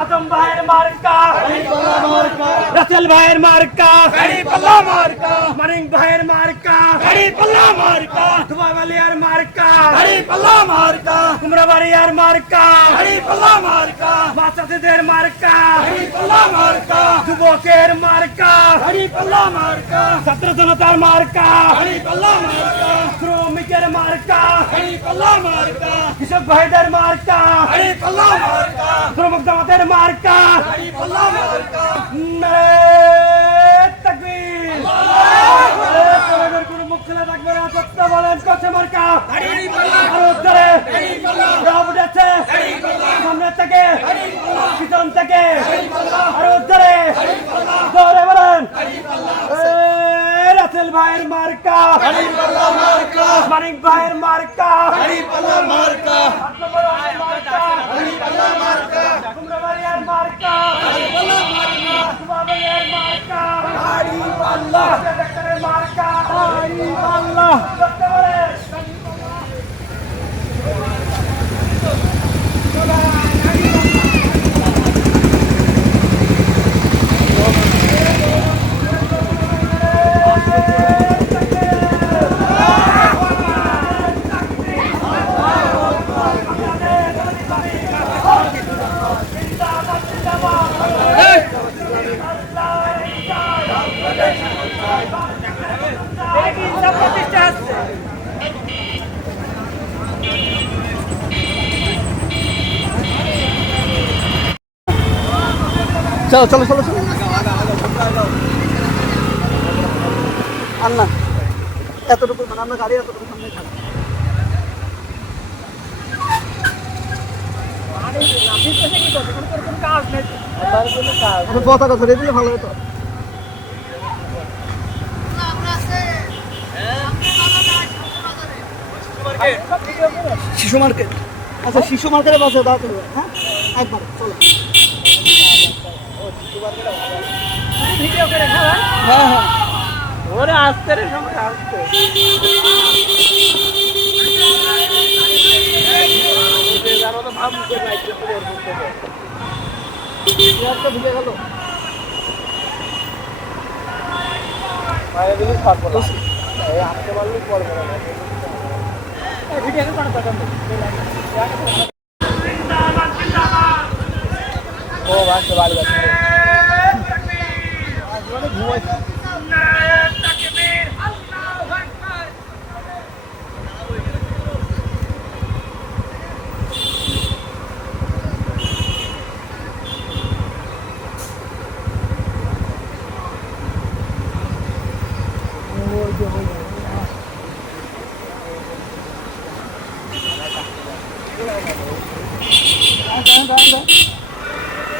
আদম ভাইয়ের মার্কা রাসেল ভাইয়ের মার্কা মানিক ভাইয়ের মার্কা ধুবাবালিয়ার মার্কা কুমড়াবাড়িয়ার মার্কা বাচ্চাদের মার্কা যুবকের মার্কা ছাত্র জনতার মার্কা শ্রমিকের মার্কা কৃষক ভাইদের মার্কা শ্রমিক জামাতের মার্কা কোন মুখ খুলে থাকবে না সত্য বলেন কচ্ছে মার্কা আরো ধরে উঠেছে সামনে থেকে পিছন থেকে আরো ধরে ধরে বলেন রাসেল ভাইয়ের মার্কা মানিক ভাইয়ের মার্কা কুমড়াবাড়িয়ার মার্কা ধুবাবালিয়ার মার্কা মার্কা চলো চলো চলো চলো আর না এতটুকু মানে আমরা গাড়ি এতটুকু সামনে থাকি পতাকা ধরে দিলে ভালো হতো। শিশু মার্কেট আচ্ছা শিশু মার্কেটে বসে দাও তুমি হ্যাঁ একবার চলো ভিডিও করে খাওয়া হ্যাঁ হ্যাঁ ওরে আসতে রে সময় আসতে ঢুকে গেল আসতে পারলে পড়বে না ভিডিও করে ও বাচ্চা বাড়ি যাচ্ছে ঘুমাইছে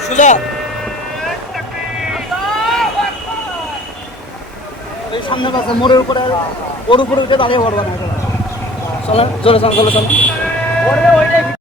সুজা এই সামনে পাশে মোড়ের উপরে ওর উপরে উঠে দাঁড়িয়ে পড়বা না চলো জোরে চলো চলো চলো